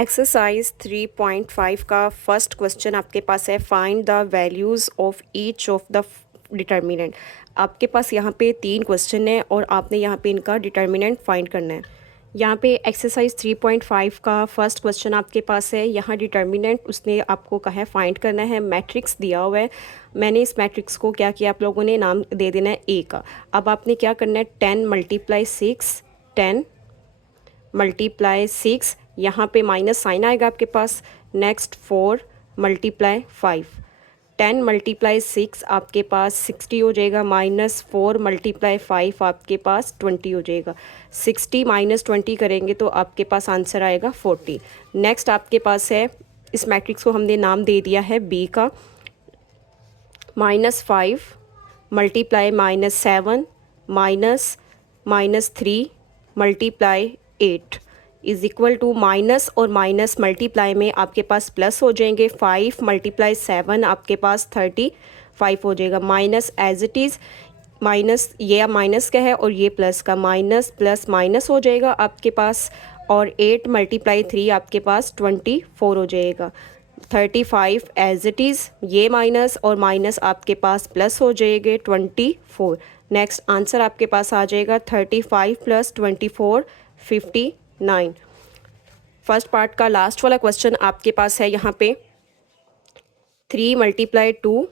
Exercise 3.5 का first question आपके पास है, find the values of each of the determinant. आपके पास यहाँ पे 3 क्वेश्चन है और आपने यहाँ पे इनका डिटर्मिनेंट फाइंड करना है। यहाँ पे एक्सरसाइज 3.5 का फर्स्ट क्वेश्चन आपके पास है। यहाँ डिटर्मिनेंट उसने आपको कहा है फाइंड करना है। मैट्रिक्स दिया हुआ है, मैंने इस मैट्रिक्स को क्या किया, आप लोगों ने नाम दे देना है ए का। अब आपने क्या करना है, 10 × 6, 10 × 6, यहाँ पे माइनस साइन आएगा आपके पास। नेक्स्ट 4 × 5, 10 × 6 आपके पास 60 हो जाएगा, माइनस 4 × 5 आपके पास 20 हो जाएगा। 60 - 20 करेंगे तो आपके पास आंसर आएगा 40। नेक्स्ट आपके पास है, इस मैट्रिक्स को हमने नाम दे दिया है बी का। -5 × -7 -3 × 8 इज़ इक्वल टू, माइनस और माइनस मल्टीप्लाई में आपके पास प्लस हो जाएंगे। 5 × 7 आपके पास 35 हो जाएगा। Minus as it is, minus ये माइनस का है और ये प्लस का, माइनस प्लस माइनस हो जाएगा आपके पास। और 8 × 3 आपके पास 24 हो जाएगा। 35 एज इट इज़, ये माइनस और माइनस आपके पास प्लस हो जाएंगे 24। नेक्स्ट आंसर आपके पास आ जाएगा 35 + 24 59। फर्स्ट पार्ट का लास्ट वाला क्वेश्चन आपके पास है यहाँ पे, 3 × 2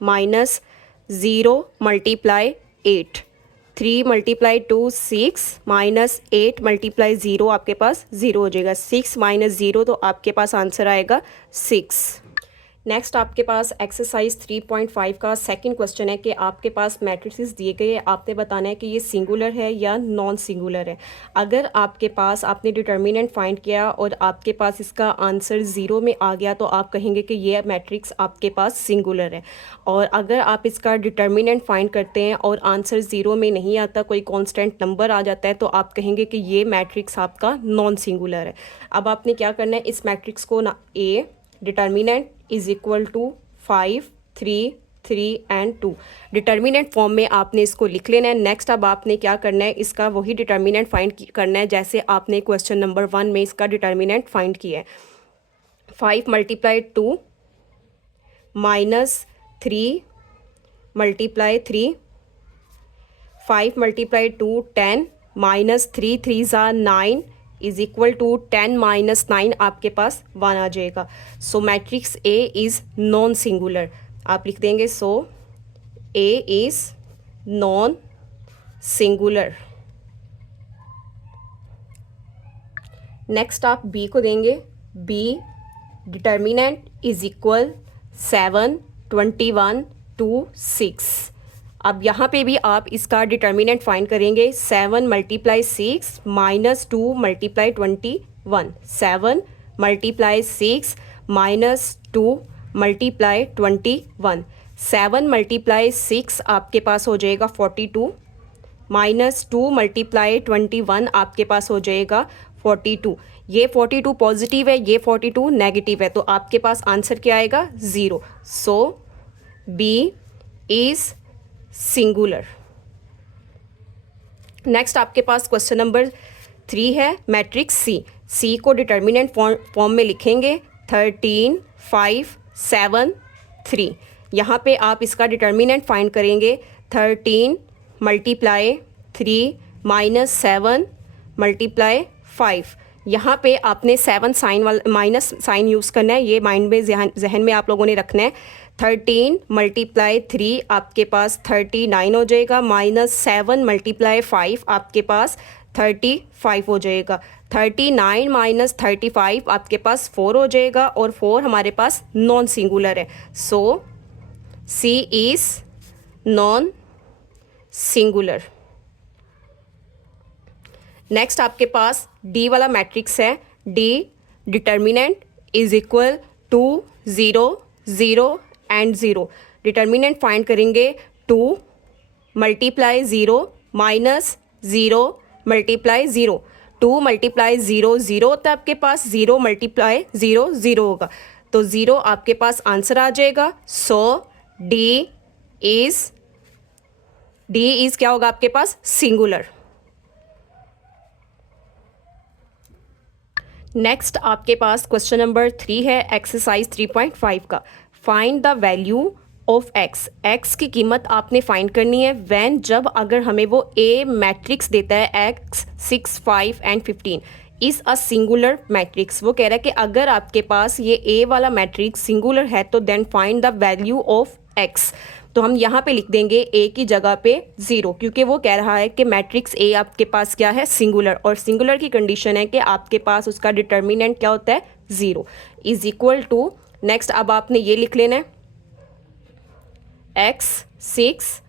-0 × 8, 3 × 2 6 -8 × 0 आपके पास 0 हो जाएगा। 6 - 0 तो आपके पास आंसर आएगा 6। नेक्स्ट आपके पास एक्सरसाइज 3.5 का सेकंड क्वेश्चन है कि आपके पास मैट्रिसेस दिए गए हैं, आपने बताना है कि ये सिंगुलर है या नॉन सिंगुलर है। अगर आपके पास आपने डिटर्मिनेंट फाइंड किया और आपके पास इसका आंसर 0 में आ गया तो आप कहेंगे कि ये मैट्रिक्स आपके पास सिंगुलर है। और अगर आप इसका डिटर्मिनेंट फाइंड करते हैं और आंसर 0 में नहीं आता, कोई कांस्टेंट नंबर आ जाता है, तो आप कहेंगे कि ये मैट्रिक्स आपका नॉन सिंगुलर है। अब आपने क्या करना है, इस मैट्रिक्स को ना A determinant is equal to 5 3 3 and 2 determinant form में आपने इसको लिख लेना है। नेक्स्ट अब आपने क्या करना है, इसका वही डिटर्मिनेंट फाइंड करना है जैसे आपने क्वेश्चन नंबर 1 में इसका डिटर्मिनेंट फाइंड किया है। 5 × 2 -3 × 3, 5 × 2 10 -3 3 9 इज इक्वल टू 10 - 9 आपके पास 1 आ जाएगा। So matrix A is non singular, आप लिख देंगे so A is non singular. Next आप बी को देंगे, बी डिटर्मिनेंट इज इक्वल 7 21 2 6। अब यहाँ पे भी आप इसका डिटर्मिनेंट फाइंड करेंगे। 7 × 6 -2 × 21, 7 × 6 -2 × 21, 7 × 6 आपके पास हो जाएगा 42, -2 × 21 आपके पास हो जाएगा 42। ये 42 पॉजिटिव है, ये 42 नेगेटिव है, तो आपके पास आंसर क्या आएगा 0। सो बी इज़ सिंगुलर। नेक्स्ट आपके पास क्वेश्चन नंबर 3 है, मैट्रिक्स सी को डिटर्मिनेंट फॉर्म में लिखेंगे 13 5 7 3। यहाँ पे आप इसका डिटर्मिनेंट फाइंड करेंगे 13 × 3 -7 × 5। यहाँ पे आपने 7 साइन वाला माइनस साइन यूज़ करना है, ये माइंड में जहन में आप लोगों ने रखना है। 13 × 3 आपके पास 39 हो जाएगा, -7 × 5 आपके पास 35 हो जाएगा। 39 - 35 आपके पास 4 हो जाएगा और 4 हमारे पास नॉन सिंगुलर है। So C is non singular. Next आपके पास डी वाला मैट्रिक्स है, D determinant is equal to 0 0 and 0। Determinant find करेंगे 2 × 0 -0 × 0, 2 × 0 0 होता है आपके पास, 0 × 0 0 होगा, तो 0 आपके पास आंसर आ जाएगा। सो डी इज़ क्या होगा आपके पास, सिंगुलर। नेक्स्ट आपके पास क्वेश्चन नंबर 3 है एक्सरसाइज 3.5 का। Find the value of x. X की कीमत आपने फाइंड करनी है व्हेन, जब अगर हमें वो ए मैट्रिक्स देता है x 6 5 and 15 is a singular matrix. वो कह रहा है कि अगर आपके पास ये ए वाला मैट्रिक्स सिंगुलर है तो then find the value of x. तो हम यहाँ पे लिख देंगे ए की जगह पे 0, क्योंकि वो कह रहा है कि मैट्रिक्स ए आपके पास क्या है, सिंगुलर, और सिंगुलर की कंडीशन है कि आपके पास उसका डिटर्मिनेंट क्या होता है, 0 इज इक्वल टू। नेक्स्ट अब आपने ये लिख लेना है एक्स 6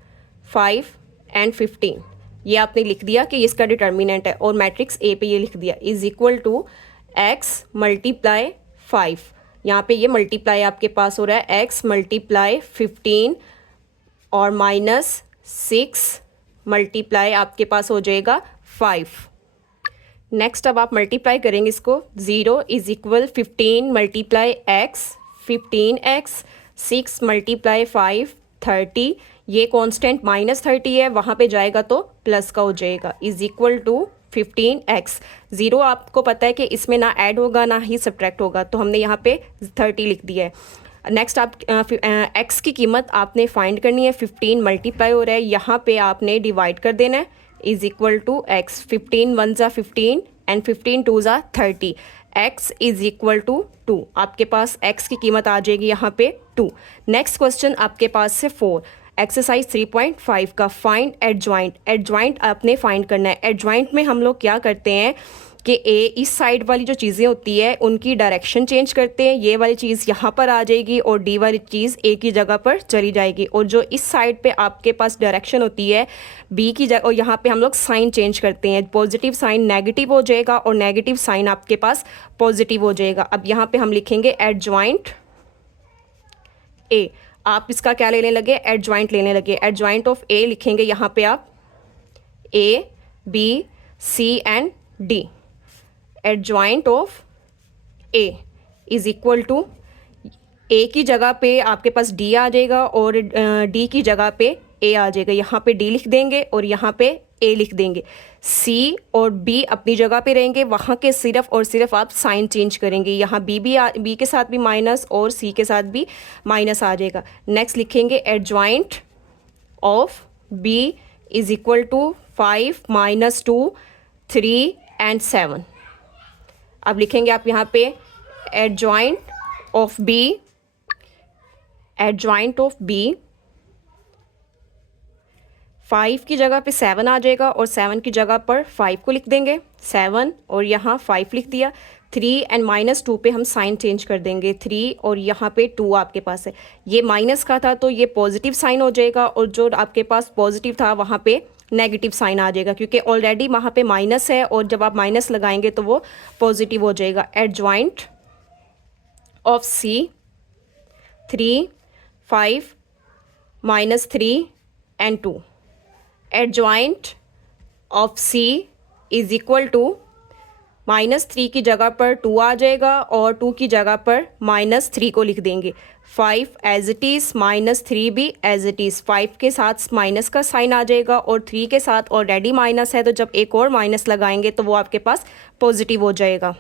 5 एंड 15, ये आपने लिख दिया कि इसका डिटर्मिनेंट है, और मैट्रिक्स ए पे ये लिख दिया is equal to x multiply 5। यहाँ पे ये मल्टीप्लाई आपके पास हो रहा है एक्स मल्टीप्लाई 15 और माइनस 6 मल्टीप्लाई आपके पास हो जाएगा 5। नेक्स्ट अब आप मल्टीप्लाई करेंगे इसको, 0 is equal 15 multiply x 15x, 6 multiply 5 30, ये कांस्टेंट -30 है, वहाँ पे जाएगा तो प्लस का हो जाएगा, इज इक्वल टू 15x। 0 आपको पता है कि इसमें ना ऐड होगा ना ही सब्ट्रैक्ट होगा, तो हमने यहाँ पे 30 लिख दिया है। नेक्स्ट आप x की कीमत आपने फाइंड करनी है, 15 मल्टीप्लाई हो रहा है, यहाँ पे आपने डिवाइड कर देना है, इज इक्वल टू x। 15 1 ज़ा 15 एंड 15 2 ज़ा 30, x इज इक्वल टू 2। आपके पास x की कीमत आ जाएगी यहाँ पे 2। नेक्स्ट क्वेश्चन आपके पास से 4 एक्सरसाइज 3.5 का, फाइंड एडजॉइंट। एडजॉइंट आपने फाइंड करना है। एडजॉइंट में हम लोग क्या करते हैं कि ए इस साइड वाली जो चीज़ें होती है उनकी डायरेक्शन चेंज करते हैं, ये वाली चीज़ यहाँ पर आ जाएगी और डी वाली चीज़ ए की जगह पर चली जाएगी, और जो इस साइड पे आपके पास डायरेक्शन होती है बी की जगह, और यहाँ पे हम लोग साइन चेंज करते हैं, पॉजिटिव साइन नेगेटिव हो जाएगा और नेगेटिव साइन आपके पास पॉजिटिव हो जाएगा। अब यहाँ पे हम लिखेंगे एडजॉइंट ए। आप इसका क्या लेने लगे, एडजॉइंट लेने लगे। एडजॉइंट ऑफ ए लिखेंगे यहाँ पे आप A B C and D. Adjoint of A is equal to, A की जगह पे आपके पास डी आ जाएगा और डी की जगह पे ए आ जाएगा, यहाँ पे डी लिख देंगे और यहाँ पे ए लिख देंगे। सी और बी अपनी जगह पे रहेंगे, वहाँ के सिर्फ और सिर्फ आप साइन चेंज करेंगे, यहाँ बी के साथ भी माइनस और सी के साथ भी माइनस आ जाएगा। नेक्स्ट लिखेंगे adjoint of B is equal to 5 -2 3 and 7। अब लिखेंगे आप यहाँ पे adjoint of B, adjoint of B 5 की जगह पे 7 आ जाएगा और 7 की जगह पर 5 को लिख देंगे, 7 और यहाँ 5 लिख दिया। 3 एंड -2 पे हम साइन चेंज कर देंगे, 3 और यहाँ पे 2 आपके पास है, ये माइनस का था तो ये पॉजिटिव साइन हो जाएगा, और जो आपके पास पॉजिटिव था वहाँ पे नेगेटिव साइन आ जाएगा, क्योंकि ऑलरेडी वहाँ पे माइनस है और जब आप माइनस लगाएंगे तो वो पॉजिटिव हो जाएगा। Adjoint of C 3 5 -3 and 2। Adjoint of C is equal to -3 की जगह पर 2 आ जाएगा और 2 की जगह पर -3 को लिख देंगे। 5 एज इट इज़, -3 भी एज इट इज़, 5 के साथ माइनस का साइन आ जाएगा और 3 के साथ ऑलरेडी माइनस है, तो जब एक और माइनस लगाएंगे तो वो आपके पास पॉजिटिव हो जाएगा।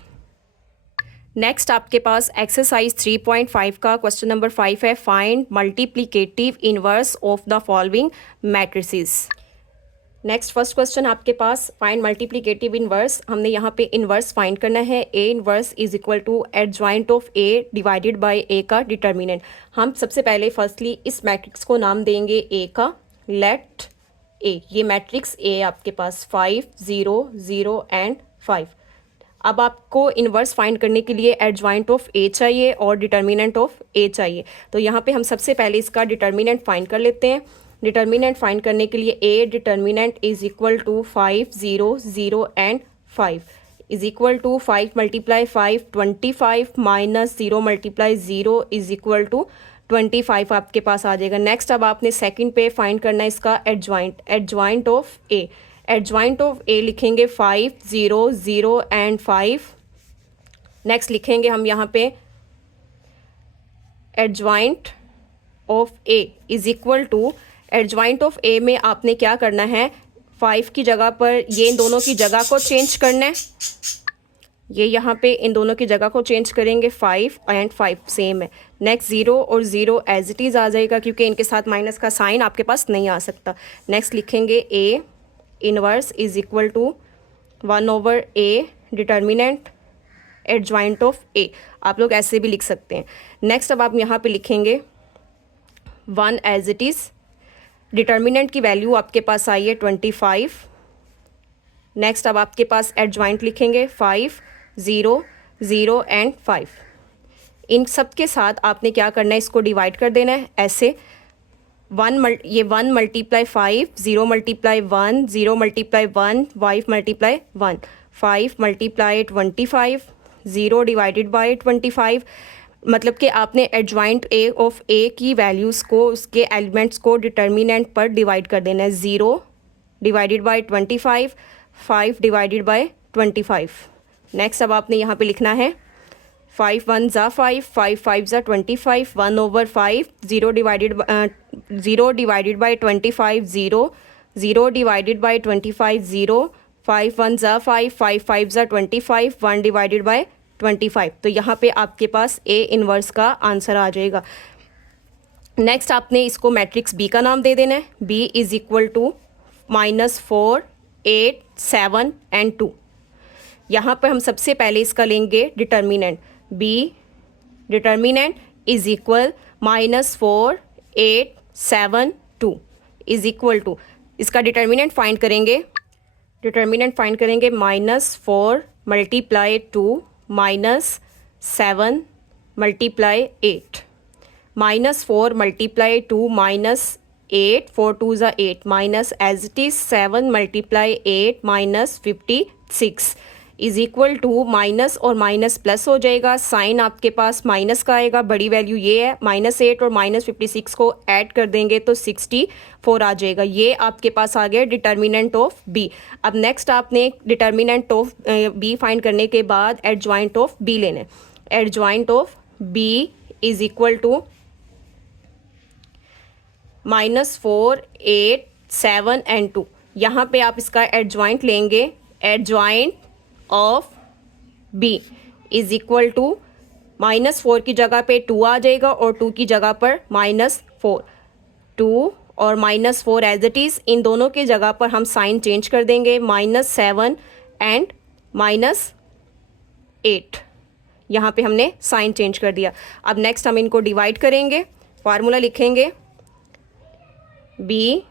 नेक्स्ट आपके पास एक्सरसाइज 3.5 का क्वेश्चन नंबर 5 है, find multiplicative inverse of the following matrices. Next first question आपके पास, फाइंड मल्टीप्लिकेटिव इनवर्स। हमने यहाँ पे इनवर्स फाइंड करना है। A inverse is equal to adjoint of A divided by A का डिटर्मिनेंट। हम सबसे पहले फर्स्टली इस मैट्रिक्स को नाम देंगे ए का, लेट ए। ये मैट्रिक्स ए आपके पास 5 0 0 एंड 5। अब आपको इनवर्स फाइंड करने के लिए एडजॉइंट ऑफ ए चाहिए और डिटर्मिनेंट ऑफ ए चाहिए, तो यहाँ पे हम सबसे पहले इसका डिटर्मिनेंट फाइंड कर लेते हैं। डिटर्मिनेंट फाइंड करने के लिए A determinant is equal to 5 0 0 and 5 is equal to 5 multiply 5 25 minus 0 multiply 0 is equal to 25 आपके पास आ जाएगा। नेक्स्ट अब आपने सेकंड पे फाइंड करना है इसका adjoint, adjoint of A. Adjoint of A लिखेंगे 5 0 0 एंड 5। नेक्स्ट लिखेंगे हम यहाँ पे adjoint of A is equal to, adjoint of A में आपने क्या करना है, 5 की जगह पर ये इन दोनों की जगह को चेंज करना है, ये यहाँ पे इन दोनों की जगह को चेंज करेंगे, 5 एंड 5 सेम है। नेक्स्ट 0 और 0 एज इट इज़ आ जाएगा क्योंकि इनके साथ माइनस का साइन आपके पास नहीं आ सकता। नेक्स्ट लिखेंगे A inverse is equal to 1/a determinant adjoint of A, आप लोग ऐसे भी लिख सकते हैं। नेक्स्ट अब आप यहाँ पे लिखेंगे 1 एज इट इज़, डिटर्मिनेंट की वैल्यू आपके पास आई है 25। नेक्स्ट अब आपके पास एडजॉइंट लिखेंगे 5 0 0 एंड 5। इन सब के साथ आपने क्या करना है, इसको डिवाइड कर देना है ऐसे। ये 1 multiply 5, 0 multiply 1, 0 multiply 1, 5 multiply 1, 5 multiply 25, 0 divided by 25। मतलब कि आपने एडजॉइंट ए ऑफ ए की वैल्यूज़ को, उसके एलिमेंट्स को डिटर्मिनेंट पर डिवाइड कर देना है। 0 divided by 25, 5 divided bye 25। Next अब आपने यहाँ पे लिखना है 5 1 ज़ा 5, 5 5 ज़ा 25, 1/5, 0 डिवाइडेड बाय 25, 0 0 डिवाइडेड बाय 25, 0 5 1 ज़ा 5, 5 5 ज़ा 25, 1 डिवाइडेड बाय 25। तो यहाँ पे आपके पास ए इनवर्स का आंसर आ जाएगा। नेक्स्ट आपने इसको मैट्रिक्स बी का नाम दे देना है। B is equal to -4 8 7 and 2। यहाँ पर हम सबसे पहले इसका लेंगे determinant. B determinant is equal -4 8 7 2 is equal to, इसका डिटर्मिनेंट फाइंड करेंगे। डिटर्मिनेंट फाइंड करेंगे -4 मल्टीप्लाई 2 -7 मल्टीप्लाई 8, -4 मल्टीप्लाई 2 -8, 4 2 ज़ा 8, minus as it is 7 multiply 8 -56 is equal to, minus और माइनस प्लस हो जाएगा, साइन आपके पास माइनस का आएगा, बड़ी वैल्यू ये है। -8 और -56 को ऐड कर देंगे तो 64 आ जाएगा। ये आपके पास आ गया डिटर्मिनेंट ऑफ बी। अब नेक्स्ट आपने डिटर्मिनेंट ऑफ बी फाइंड करने के बाद एडजॉइंट ऑफ बी लेना है। Adjoint of B is equal to -4 8 7 and 2। यहाँ पे आप इसका एडजॉइंट लेंगे। Adjoint of B is equal to, -4 की जगह पे 2 आ जाएगा और 2 की जगह पर -4, 2 और -4 एज इट इज़, इन दोनों की जगह पर हम साइन चेंज कर देंगे। -7 एंड -8, यहाँ पे हमने साइन चेंज कर दिया। अब नेक्स्ट हम इनको डिवाइड करेंगे। फार्मूला लिखेंगे बी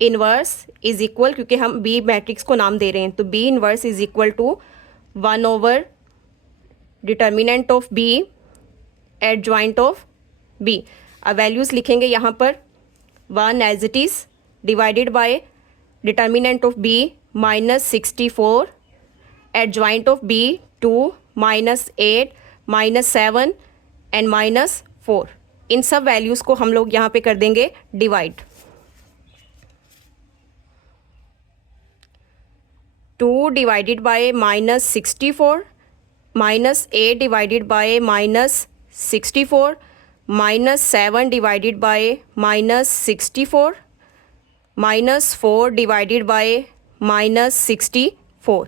इनवर्स इज इक्वल, क्योंकि हम बी मैट्रिक्स को नाम दे रहे हैं, तो B inverse is equal to 1 determinant of B adjoint of B. अब वैल्यूज़ लिखेंगे यहाँ पर 1 as it is divided by determinant of B -64, adjoint of B 2 -8 -7 and -4। इन सब वैल्यूज़ को हम लोग यहाँ पे कर देंगे divide. 2 divided by -64, -8 divided by -64, -7 divided by -64, -4 divided by -64।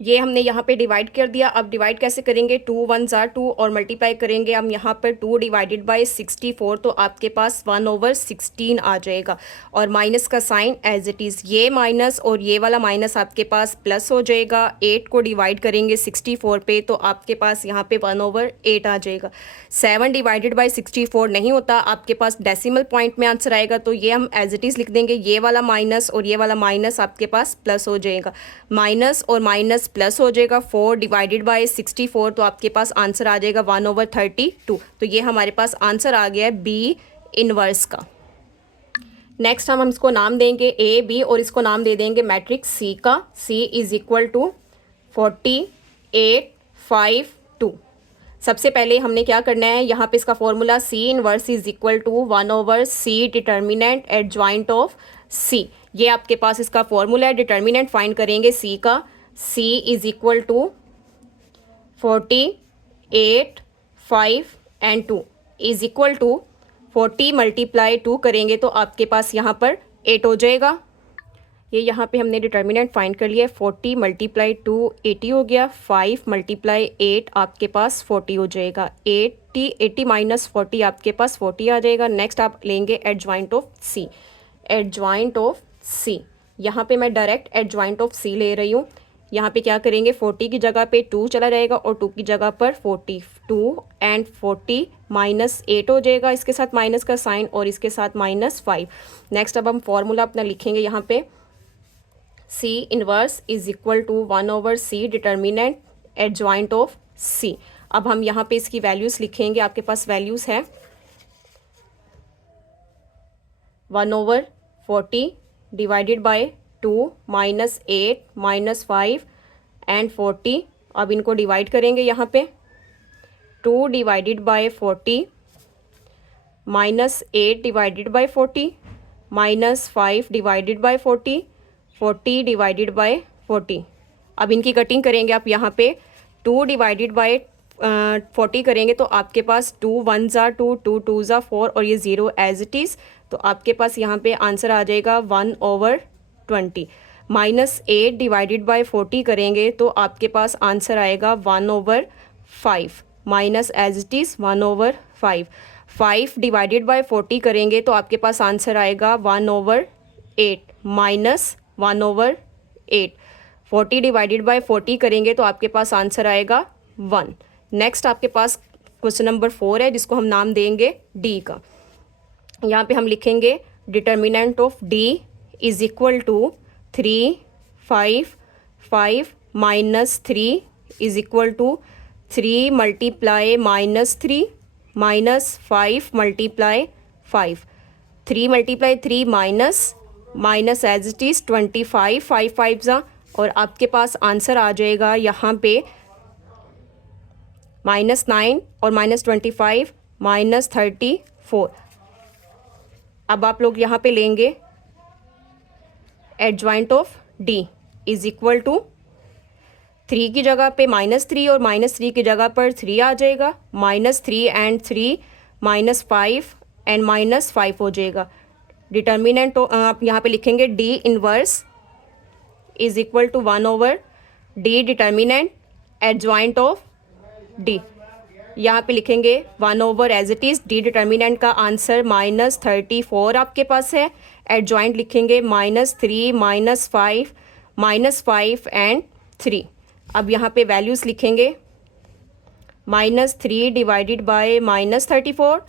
ये हमने यहाँ पे डिवाइड कर दिया। अब डिवाइड कैसे करेंगे, 2 1 ज़ा 2 और मल्टीप्लाई करेंगे हम यहाँ पर 2 डिवाइडेड बाय 64, तो आपके पास 1/16 आ जाएगा और माइनस का साइन एज इट इज़। ये माइनस और ये वाला माइनस आपके पास प्लस हो जाएगा। 8 को डिवाइड करेंगे 64 पे तो आपके पास यहाँ पे 1/8 आ जाएगा। 7 डिवाइडेड बाय 64 नहीं होता, आपके पास डेसिमल पॉइंट में आंसर आएगा, तो ये हम एज इट इज़ लिख देंगे। ये वाला माइनस और ये वाला माइनस आपके पास प्लस हो जाएगा, माइनस और माइनस प्लस हो जाएगा। 4 डिवाइडेड बाय 64 तो आपके पास आंसर आ जाएगा 1/32। तो ये हमारे पास आंसर आ गया है बी इनवर्स का। नेक्स्ट हम इसको नाम देंगे ए बी और इसको नाम दे देंगे मैट्रिक्स सी का। सी इज इक्वल टू 48 5 2। सबसे पहले हमने क्या करना है, यहाँ पे इसका formula C inverse is equal to 1/c determinant adjoint of C. ये आपके पास इसका फॉर्मूला है। डिटर्मिनेंट फाइंड करेंगे सी का। C is equal to 48 5 and 2 is equal to 40 multiply 2 करेंगे तो आपके पास यहाँ पर 8 हो जाएगा। ये यहाँ पे हमने डिटर्मिनेंट फाइंड कर लिया है। 40 मल्टीप्लाई 2 80 हो गया। 5 मल्टीप्लाई 8 आपके पास 40 हो जाएगा। 80 माइनस 40 आपके पास 40 आ जाएगा। नेक्स्ट आप लेंगे adjoint of C. Adjoint of C, यहाँ पे मैं डायरेक्ट एडजॉइंट ऑफ सी ले रही हूँ। यहाँ पे क्या करेंगे, 40 की जगह पे 2 चला जाएगा और 2 की जगह पर 42 एंड 40 माइनस 8 हो जाएगा, इसके साथ माइनस का साइन और इसके साथ -5। नेक्स्ट अब हम फॉर्मूला अपना लिखेंगे यहाँ पे, C inverse is equal to 1/c determinant adjoint of C. अब हम यहाँ पे इसकी वैल्यूज़ लिखेंगे। आपके पास वैल्यूज़ है 1/40 डिवाइडेड बाय 2 -8 -5 एंड 40। अब इनको डिवाइड करेंगे यहाँ पे, 2 divided by 40 -8 divided by 40 -5 divided by 40 40 divided by 40। अब इनकी कटिंग करेंगे आप यहाँ पे, 2 डिवाइडेड बाय 40 करेंगे तो आपके पास 2 1 ज़ा 2 2 2 ज़ा 4 और ये 0 एज इट इज़। तो आपके पास यहाँ पे आंसर आ जाएगा 1/20। -8 डिवाइडेड बाय 40 करेंगे तो आपके पास आंसर आएगा 1/5 minus as it is 1/5। 5 divided by 40 करेंगे तो आपके पास आंसर आएगा 1/8 माइनस 1/8। 40 डिवाइडेड बाय 40 करेंगे तो आपके पास आंसर आएगा 1। नेक्स्ट आपके पास क्वेश्चन नंबर 4 है, जिसको हम नाम देंगे डी का। यहाँ पे हम लिखेंगे determinant of D is equal to 3 5 5 -3 is equal to 3 multiply -3 -5 multiply 5। 3 multiply 3 minus as it is 25 5 5 ज़ा, और आपके पास आंसर आ जाएगा यहाँ पे -9 और -25 -34। अब आप लोग यहाँ पे लेंगे adjoint of D is equal to 3 की जगह पे -3 और -3 की जगह पर 3 आ जाएगा। -3 एंड 3 -5 एंड -5 हो जाएगा। डिटर्मिनेंट आप यहाँ पे लिखेंगे D inverse is equal to 1/d determinant adjoint of D. यहाँ पे लिखेंगे 1 as it is. D determinant का आंसर -34 आपके पास है। एडजॉइंट लिखेंगे -3 -5 एंड 3। अब यहाँ पे वैल्यूज़ लिखेंगे, -3 divided by -34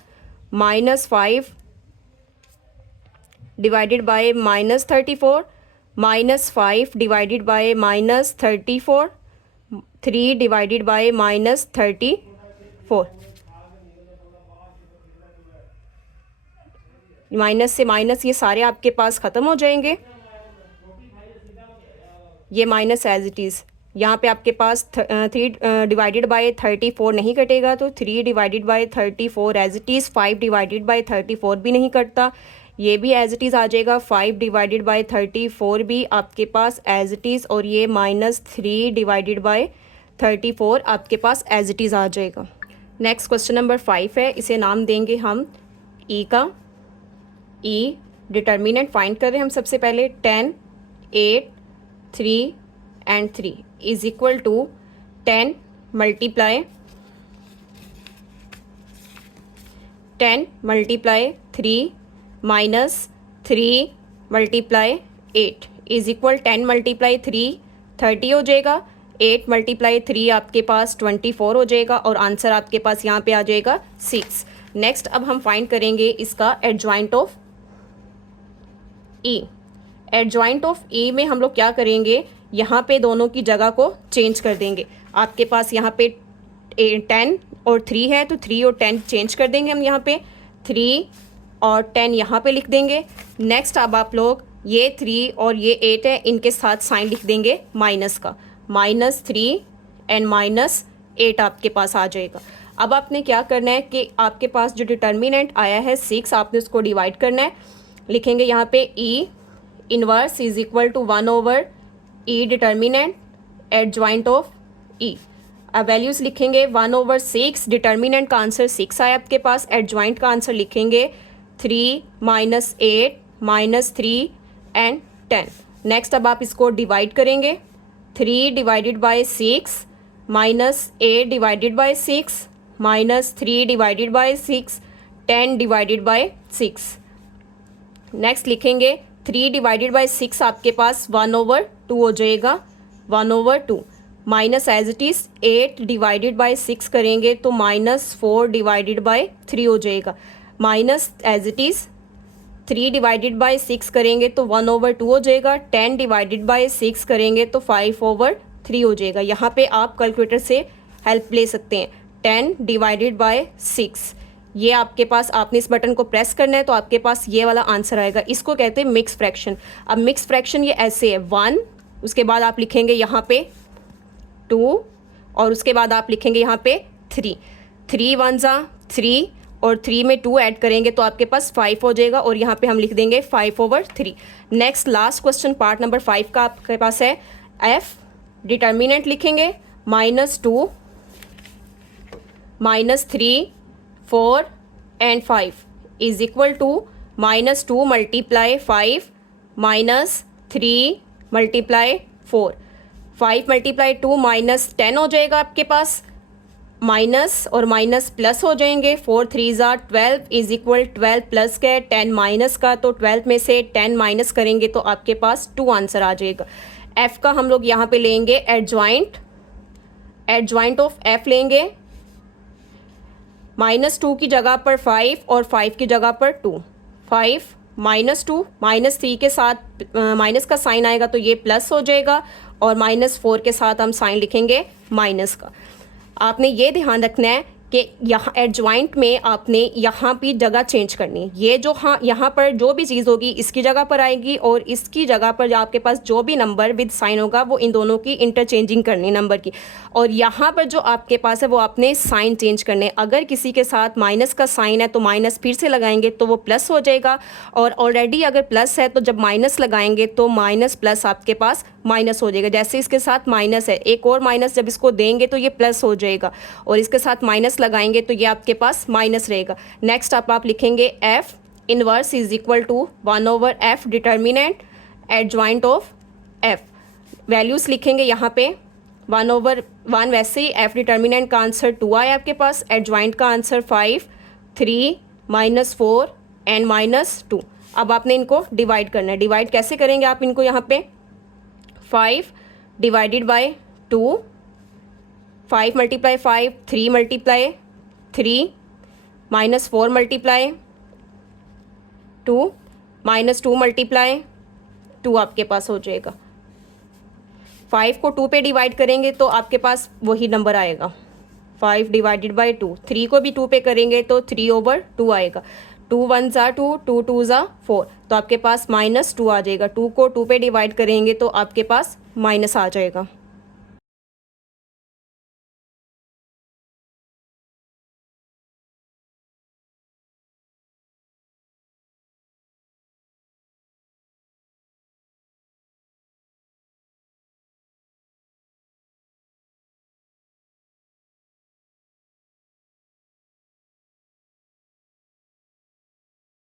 -5 divided by -34 -5 divided by -34 3 divided by -34। Minus से माइनस ये सारे आपके पास ख़त्म हो जाएंगे। ये माइनस एज इट इज़। यहाँ पे आपके पास 3 डिवाइडेड बाय 34 नहीं कटेगा, तो 3 divided by 34 as it is. 5 divided by 34 भी नहीं कटता, ये भी एज इट इज़ आ जाएगा। 5 डिवाइडेड बाय 34 भी आपके पास एज इट इज़, और ये -3 डिवाइडेड बाय 34 आपके पास एज इट इज़ आ जाएगा। नेक्स्ट क्वेश्चन नंबर 5 है, इसे नाम देंगे हम ई का। ई डिटर्मिनेंट फाइंड कर रहे हैं हम सबसे पहले। 10 8 3 and 3 is equal to 10 multiply 3 -3 multiply 8 is equal 10 multiply 3 30 हो जाएगा। 8 मल्टीप्लाई 3 आपके पास 24 हो जाएगा, और आंसर आपके पास यहाँ पे आ जाएगा 6। नेक्स्ट अब हम फाइंड करेंगे इसका adjoint of E. Adjoint of E में हम लोग क्या करेंगे, यहाँ पे दोनों की जगह को चेंज कर देंगे। आपके पास यहाँ पे 10 और 3 है, तो 3 और 10 चेंज कर देंगे हम। यहाँ पे 3 और 10 यहाँ पे लिख देंगे। नेक्स्ट अब आप लोग ये 3 और ये 8 है, इनके साथ साइन लिख देंगे माइनस का। -3 एंड -8 आपके पास आ जाएगा। अब आपने क्या करना है कि आपके पास जो डिटर्मिनेंट आया है 6, आपने उसको डिवाइड करना है। लिखेंगे यहाँ पे E inverse is equal to 1/e determinant adjoint of E. अब वैल्यूज़ लिखेंगे 1/6, डिटर्मिनेंट का आंसर 6 आया आपके पास। एडजॉइंट का आंसर लिखेंगे 3 -8 -3 एंड 10। नेक्स्ट अब आप इसको डिवाइड करेंगे, 3 divided by 6 minus 8 divided by 6 minus 3 divided by 6, 10 divided by 6। Next लिखेंगे 3 डिवाइडेड बाय 6 आपके पास 1/2 हो जाएगा, 1/2 minus as it is 8 divided by 6 करेंगे तो माइनस 4 डिवाइडेड बाय 3 हो जाएगा, minus as it is 3 divided by 6 करेंगे तो 1/2 हो जाएगा, 10 डिवाइडेड बाय 6 करेंगे तो 5/3 हो जाएगा। यहाँ पे आप कैलकुलेटर से हेल्प ले सकते हैं। 10 डिवाइडेड बाय 6, ये आपके पास, आपने इस बटन को प्रेस करना है तो आपके पास ये वाला आंसर आएगा। इसको कहते हैं मिक्स फ्रैक्शन। अब मिक्स फ्रैक्शन ये ऐसे है, 1, उसके बाद आप लिखेंगे यहाँ पे 2 और उसके बाद आप लिखेंगे यहाँ पे 3, 3 1 जा 3 और 3 में 2 ऐड करेंगे तो आपके पास 5 हो जाएगा और यहाँ पे हम लिख देंगे 5/3। Next last question part number 5 का आपके पास है f, डिटर्मिनेंट लिखेंगे -2 -3 4 and 5 is equal to -2 multiply 5 -3 multiply 4, 5 multiply 2 -10 हो जाएगा आपके पास, माइनस और माइनस प्लस हो जाएंगे, 4 3 ज़ा 12 इज इक्वल 12 प्लस का 10 माइनस का, तो 12 में से 10 माइनस करेंगे तो आपके पास 2 आंसर आ जाएगा। f का हम लोग यहाँ पे लेंगे एडजॉइंट, एडजॉइंट ऑफ f लेंगे, -2 की जगह पर 5 और 5 की जगह पर 2, 5 -2 -3 के साथ माइनस का साइन आएगा तो ये प्लस हो जाएगा और -4 के साथ हम साइन लिखेंगे माइनस का। आपने ये ध्यान रखना है कि यहाँ एडजॉइंट में आपने यहाँ भी जगह चेंज करनी है। ये जो यहाँ पर जो भी चीज़ होगी इसकी जगह पर आएगी और इसकी जगह पर जो आपके पास जो भी नंबर विद साइन होगा वो इन दोनों की इंटरचेंजिंग करनी नंबर की, और यहाँ पर जो आपके पास है वो आपने साइन चेंज करने। अगर किसी के साथ माइनस का साइन है तो माइनस फिर से लगाएंगे तो वो प्लस हो जाएगा, और ऑलरेडी अगर प्लस है तो जब माइनस लगाएंगे तो माइनस प्लस आपके पास माइनस हो जाएगा। जैसे इसके साथ माइनस है, एक और माइनस जब इसको देंगे तो ये प्लस हो जाएगा, और इसके साथ माइनस लगाएंगे तो ये आपके पास माइनस रहेगा। नेक्स्ट आप लिखेंगे f inverse is equal to 1/f determinant adjoint of f। Values लिखेंगे यहाँ पे 1/1, वैसे ही f डिटर्मिनेंट का आंसर 2 आया आपके पास, एडजॉइंट का आंसर 5 3 -4 एंड -2। अब आपने इनको डिवाइड करना है। डिवाइड कैसे करेंगे आप इनको, यहाँ पे 5 divided bye 2, 5 multiply 5 3 multiply 3 -4 multiply 2 -2 multiply 2 आपके पास हो जाएगा। 5 को 2 पे डिवाइड करेंगे तो आपके पास वही नंबर आएगा, 5 डिवाइडेड बाय 2। 3 को भी 2 पे करेंगे तो 3/2 आएगा। 2 1 ज़ा 2, 2 2 ज़ा 4, तो आपके पास -2 आ जाएगा। 2 को 2 पे डिवाइड करेंगे तो आपके पास माइनस आ जाएगा।